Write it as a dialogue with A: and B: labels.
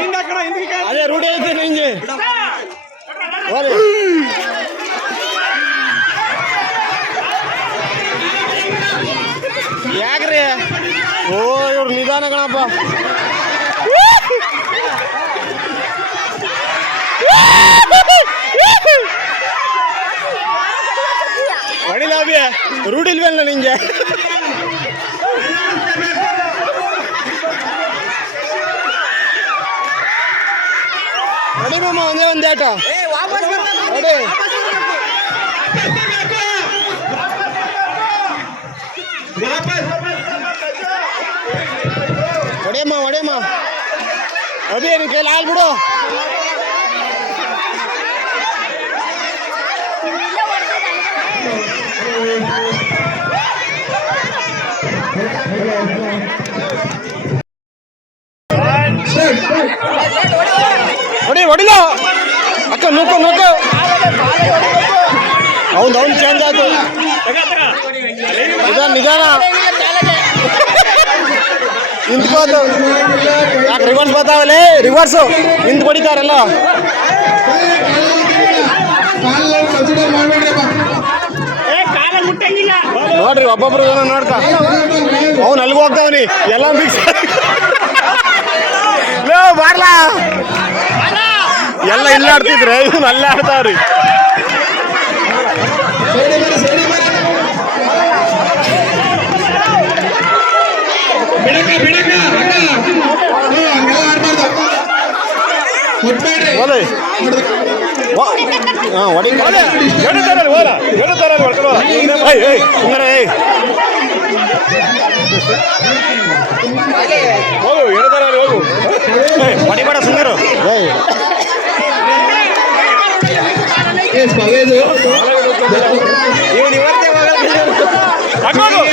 A: ಹಿಂದಕ್ಕೆ
B: ಅದೇ ರೂಢಿ ಐತೆ ನಿಂಗೆ. ಯಾಕ್ರಿ? ಓ ಇವ್ರು ನಿಧಾನ ಕಣಪ್ಪ. ಹೊಡಿಲ ಅಭಿ ರೂಢಿ ನಿಂಗೆ? ಹೊಡಿ ಮಾಮ ಒಂದೇ ಒಂದು ಆಟ. ಹೊಡಿ ಒಡೆಯಮ್ಮ ಒಡೆಯಮ್ಮ ಅಭಿ ನಿನ್ ಕೈಲಿ ಆಗ್ಬಿಡು ಹೊಡಿ ಹೊಡಿಲ ಅಕ್ಕ ನುಕ್ಕು ನುಕ್ಕು ಅವ್ನು ಅವ್ನು ಚೇಂಜ್ ಆಯ್ತು ನಿಧಾನ ನಿಧಾನ ನಿಂತ್ಕೋದು ಯಾಕೆ ರಿವರ್ಸ್ ಬರ್ತಾವಲ್ಲೇ ರಿವರ್ಸು ನಿಂತು ಹೊಡಿತಾರಲ್ಲ ನೋಡ್ರಿ ಒಬ್ಬೊಬ್ರು ನೋಡ್ಕ ಅವ್ನು ಅಲ್ಲಿಗೆ ಹೋಗ್ತಾವನಿ ಎಲ್ಲ ಮಿಕ್ಸ್ ಲೇ ಬಾರ್ಲಾ ಎಲ್ಲ ಇಲ್ಲ ಆಡ್ತಿದ್ರೆ ಇವ್ನು ಅಲ್ಲೇ ಆಡ್ತಾವ್ರಿ
C: ಬಿಡಕ ಬಿಡಕ ಅಕ್ಕ ಹ್ಞೂ ಹಂಗೆಲ್ಲ ಆಡ್ಬಾರ್ದು ಮುಟ್ಬೇಡ್ರಿ
B: ಓಲೆ ಹಾಂ ಹೊಡಿ ಹೇಳ್ತಾರಲ್ಲ ಓಲ ಹೇಳ್ತಾರಲ್ಲ ಹೊಡ್ಕೊಡು ಏಯ್ ಏಯ್ ಸುಮ್ಮನೆ ಏಯ್ ಹೋಗು ಹೇಳ್ತಾರಲ್ಲ ಹೋಗು es, pa' ver, ¿no?
C: Y un igual
B: te va ver.